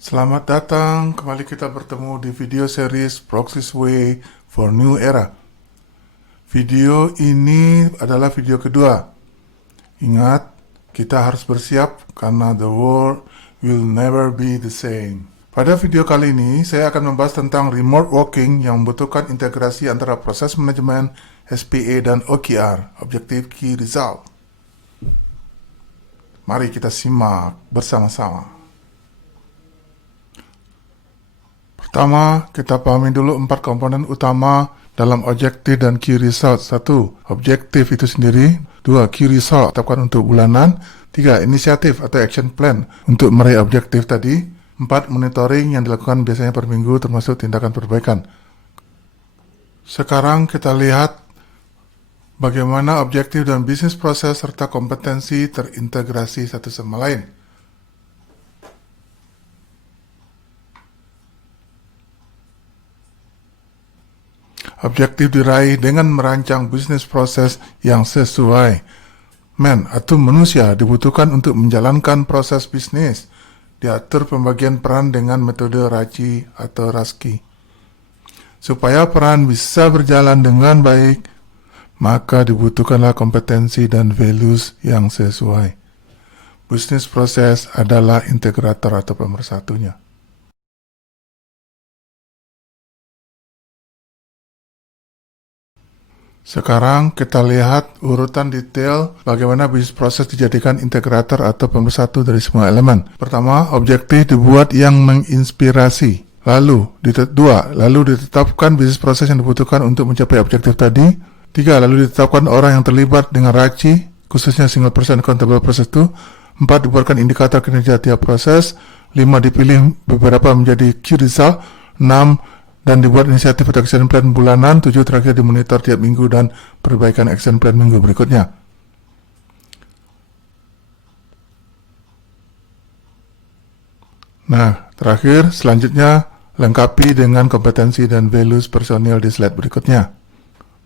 Selamat datang, kembali kita bertemu di video series Proxys Way for New Era. Video ini adalah video kedua. Ingat, kita harus bersiap karena the world will never be the same. Pada video kali ini, saya akan membahas tentang remote working yang membutuhkan integrasi antara proses manajemen, SPA, dan OKR, Objective Key Result. Mari kita simak bersama-sama. Pertama, kita pahami dulu 4 komponen utama dalam objektif dan key result. 1. Objektif itu sendiri. 2. Key result, tetapkan untuk bulanan. 3. Inisiatif atau action plan untuk meraih objektif tadi. 4. Monitoring yang dilakukan biasanya per minggu termasuk tindakan perbaikan. Sekarang kita lihat bagaimana objektif dan bisnis proses serta kompetensi terintegrasi satu sama lain. Objektif diraih dengan merancang bisnis proses yang sesuai. Man atau manusia dibutuhkan untuk menjalankan proses bisnis. Diatur pembagian peran dengan metode RACI atau RASKI. Supaya peran bisa berjalan dengan baik, maka dibutuhkanlah kompetensi dan values yang sesuai. Bisnis proses adalah integrator atau pemersatunya. Sekarang kita lihat urutan detail bagaimana bisnis proses dijadikan integrator atau pemersatu dari semua elemen. Pertama, objektif dibuat yang menginspirasi. Lalu ditetapkan bisnis proses yang dibutuhkan untuk mencapai objektif tadi. 3. Lalu ditetapkan orang yang terlibat dengan RACI, khususnya single person accountable process itu. 4. Dibuatkan indikator kinerja tiap proses. 5. Dipilih beberapa menjadi key result. 6. Dan dibuat inisiatif atau action plan bulanan. 7. Terakhir dimonitor tiap minggu dan perbaikan action plan minggu berikutnya. Nah, terakhir selanjutnya lengkapi dengan kompetensi dan values personil di slide berikutnya.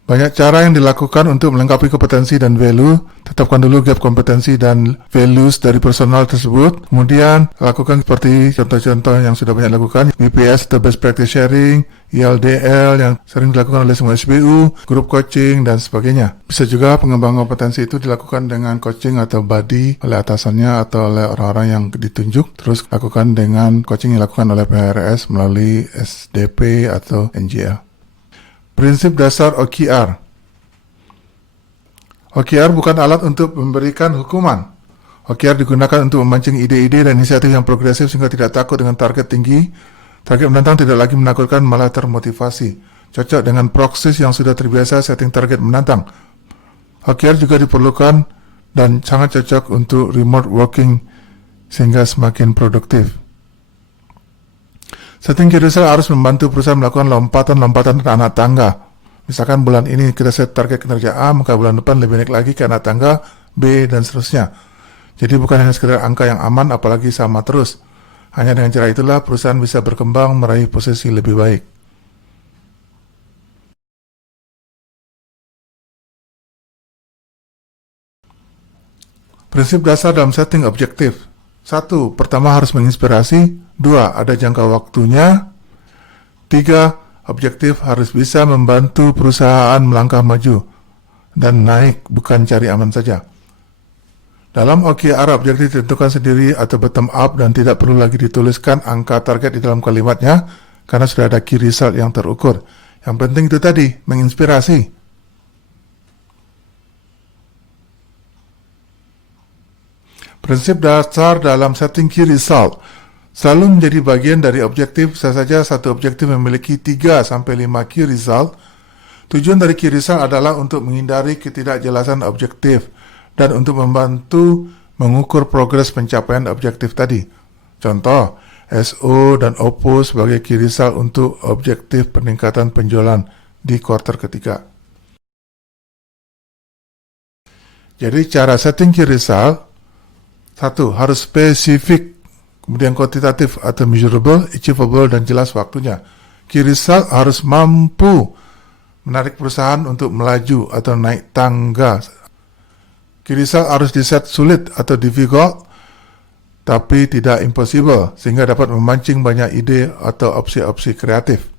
Banyak cara yang dilakukan untuk melengkapi kompetensi dan value. Tetapkan dulu gap kompetensi dan values dari personal tersebut. Kemudian, lakukan seperti contoh-contoh yang sudah banyak dilakukan. BPS atau Best Practice Sharing, ILDL yang sering dilakukan oleh semua SBU, grup coaching, dan sebagainya. Bisa juga pengembangan kompetensi itu dilakukan dengan coaching atau buddy oleh atasannya atau oleh orang-orang yang ditunjuk. Terus lakukan dengan coaching yang dilakukan oleh PHRS melalui SDP atau NGL. Prinsip dasar OKR. OKR bukan alat untuk memberikan hukuman. OKR digunakan untuk memancing ide-ide dan inisiatif yang progresif sehingga tidak takut dengan target tinggi. Target menantang tidak lagi menakutkan, malah termotivasi. Cocok dengan Proxys yang sudah terbiasa setting target menantang. OKR juga diperlukan dan sangat cocok untuk remote working sehingga semakin produktif. Setting key result harus membantu perusahaan melakukan lompatan-lompatan ke anak tangga. Misalkan bulan ini kita set target kinerja A, maka bulan depan lebih naik lagi ke anak tangga B, dan seterusnya. Jadi bukan hanya sekedar angka yang aman, apalagi sama terus. Hanya dengan cara itulah perusahaan bisa berkembang meraih posisi lebih baik. Prinsip dasar dalam setting objektif. 1. Pertama harus menginspirasi. 2. Ada jangka waktunya. 3. Objektif harus bisa membantu perusahaan melangkah maju dan naik, bukan cari aman saja. Dalam OKR, objektif ditentukan sendiri atau bottom up dan tidak perlu lagi dituliskan angka target di dalam kalimatnya karena sudah ada key result yang terukur. Yang penting itu tadi, menginspirasi. Prinsip dasar dalam setting key result selalu menjadi bagian dari objektif. Bisa saja satu objektif memiliki 3-5 key result. Tujuan dari key result adalah untuk menghindari ketidakjelasan objektif dan untuk membantu mengukur progres pencapaian objektif tadi. Contoh, SO dan OPO sebagai key result untuk objektif peningkatan penjualan di kuartal ketiga. Jadi cara setting key result, 1. Harus spesifik, kemudian kuantitatif atau measurable, achievable, dan jelas waktunya. Key result harus mampu menarik perusahaan untuk melaju atau naik tangga. Key result harus diset sulit atau difficult tapi tidak impossible, sehingga dapat memancing banyak ide atau opsi-opsi kreatif.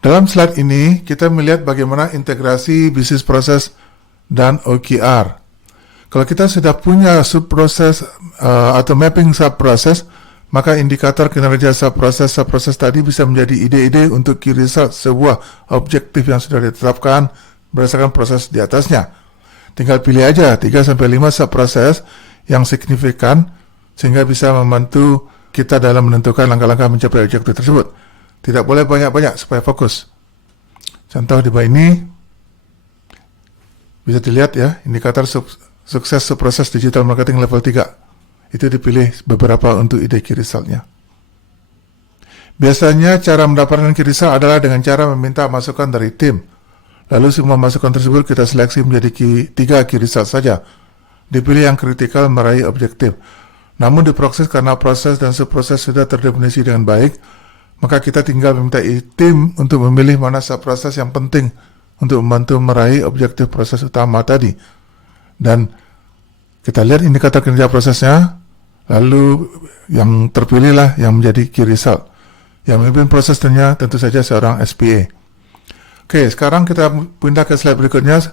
Dalam slide ini, kita melihat bagaimana integrasi bisnis proses dan OKR. Kalau kita sudah punya subproses atau mapping subproses, maka indikator kinerja subproses tadi bisa menjadi ide-ide untuk key result sebuah objektif yang sudah ditetapkan berdasarkan proses di atasnya. Tinggal pilih aja 3-5 subproses yang signifikan sehingga bisa membantu kita dalam menentukan langkah-langkah mencapai objektif tersebut. Tidak boleh banyak-banyak supaya fokus. Contoh di bawah ini bisa dilihat ya, indikator sukses subproses digital marketing level 3. Itu dipilih beberapa untuk ide key result-nya. Biasanya cara mendapatkan key result adalah dengan cara meminta masukan dari tim. Lalu semua masukan tersebut kita seleksi menjadi 3 key result saja. Dipilih yang kritikal meraih objektif. Namun diproses karena proses dan subproses sudah terdefinisi dengan baik, maka kita tinggal meminta tim untuk memilih mana subproses yang penting untuk membantu meraih objektif proses utama tadi. Dan kita lihat indikator kinerja prosesnya, lalu yang terpilihlah yang menjadi key result. Yang memimpin prosesnya tentu saja seorang SPA. Oke, sekarang kita pindah ke slide berikutnya.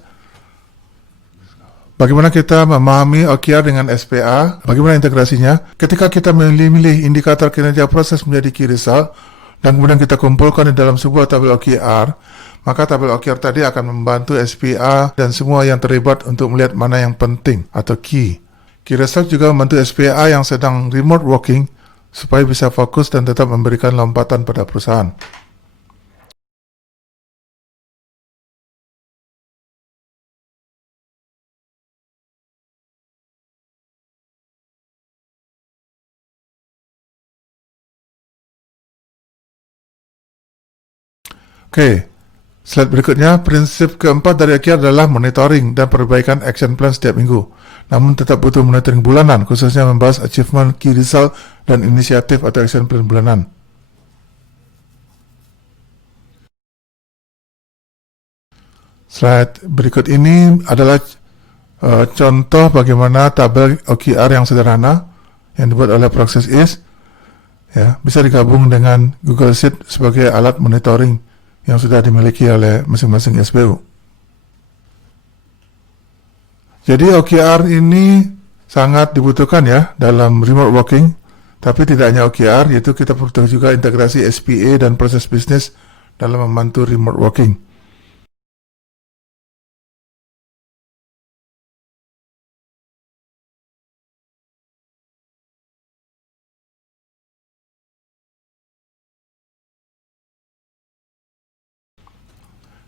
Bagaimana kita memahami OKR dengan SPA, bagaimana integrasinya. Ketika kita memilih indikator kinerja proses menjadi key result, dan kemudian kita kumpulkan di dalam sebuah tabel OKR, maka tabel OKR tadi akan membantu SPA dan semua yang terlibat untuk melihat mana yang penting atau key. Key result juga membantu SPA yang sedang remote working supaya bisa fokus dan tetap memberikan lompatan pada perusahaan. Oke, slide berikutnya, prinsip keempat dari OKR adalah monitoring dan perbaikan action plan setiap minggu. Namun tetap butuh monitoring bulanan, khususnya membahas achievement, key result, dan inisiatif atau action plan bulanan. Slide berikut ini adalah contoh bagaimana tabel OKR yang sederhana yang dibuat oleh Proxys. Ya, bisa digabung dengan Google Sheet sebagai alat monitoring yang sudah dimiliki oleh masing-masing SBU. Jadi OKR ini sangat dibutuhkan ya dalam remote working, tapi tidak hanya OKR, yaitu kita butuh juga integrasi SPA dan proses bisnis dalam membantu remote working.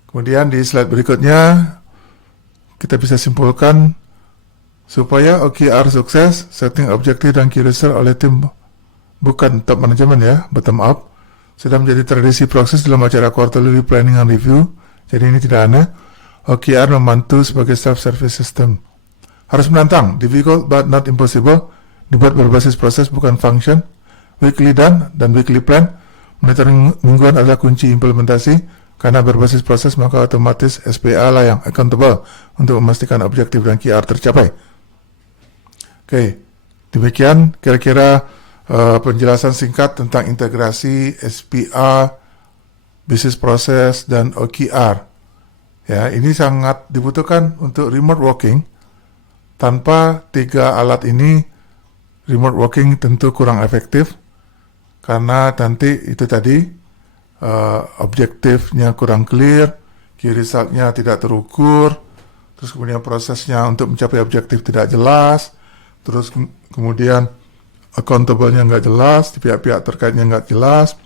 Kemudian di slide berikutnya, kita bisa simpulkan supaya OKR sukses, setting objektif dan key result oleh tim bukan top management ya, bottom up, sudah menjadi tradisi Proxys dalam acara quarterly planning and review. Jadi ini tidak aneh. OKR membantu sebagai self-service system. Harus menantang, difficult but not impossible, dibuat berbasis proses bukan function, weekly done dan weekly plan. Monitoring mingguan adalah kunci implementasi. Karena berbasis proses, maka otomatis SPA lah yang accountable untuk memastikan objektif dan QR tercapai. Oke, demikian kira-kira penjelasan singkat tentang integrasi SPA, bisnis proses, dan OKR. Ya, ini sangat dibutuhkan untuk remote working. Tanpa 3 alat ini, remote working tentu kurang efektif, karena nanti itu tadi, objektifnya kurang clear, key result-nya tidak terukur, terus kemudian prosesnya untuk mencapai objektif tidak jelas, terus kemudian accountable-nya nggak jelas, pihak-pihak terkaitnya nggak jelas,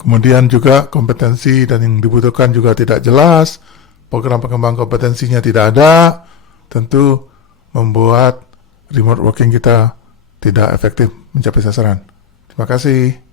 kemudian juga kompetensi dan yang dibutuhkan juga tidak jelas, program pengembang kompetensinya tidak ada, tentu membuat remote working kita tidak efektif mencapai sasaran. Terima kasih.